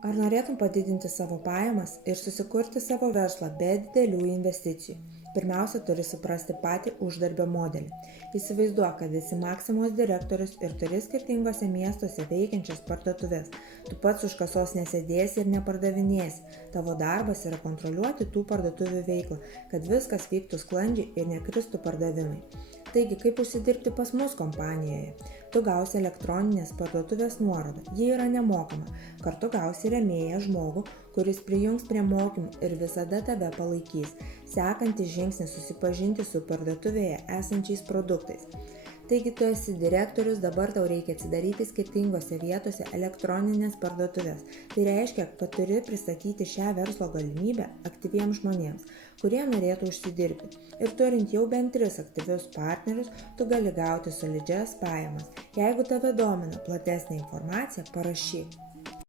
Ar norėtum padidinti savo pajamas ir susikurti savo verslą be didelių investicijų? Pirmiausia, turi suprasti patį uždarbio modelį. Įsivaizduok, kad esi Maksimos direktorius ir turi skirtingose miestuose veikiančias parduotuvės. Tu pats už kasos nesėdėsi ir nepardavinėsi. Tavo darbas yra kontroliuoti tų parduotuvių veiklą, kad viskas vyktų sklandžiai ir nekristų pardavimai. Taigi, kaip užsidirbti pas mus kompanijoje? Tu gausi elektroninės parduotuvės nuorodą, ji yra nemokama. Kartu gausi rėmėją žmogų, kuris prijungs prie mokymų ir visada tave palaikys. Sekantis žingsnis susipažinti su parduotuvėje esančiais produktais. Taigi tu esi direktorius, dabar tau reikia atsidaryti skirtingose vietose elektroninės parduotuvės. Tai reiškia, kad turi pristatyti šią verslo galimybę aktyviems žmonėms, kurie norėtų užsidirbti. Ir turint jau bent 3 aktyvius partnerius, tu gali gauti solidžias pajamas. Jeigu tave domina platesnė informacija, parašyk.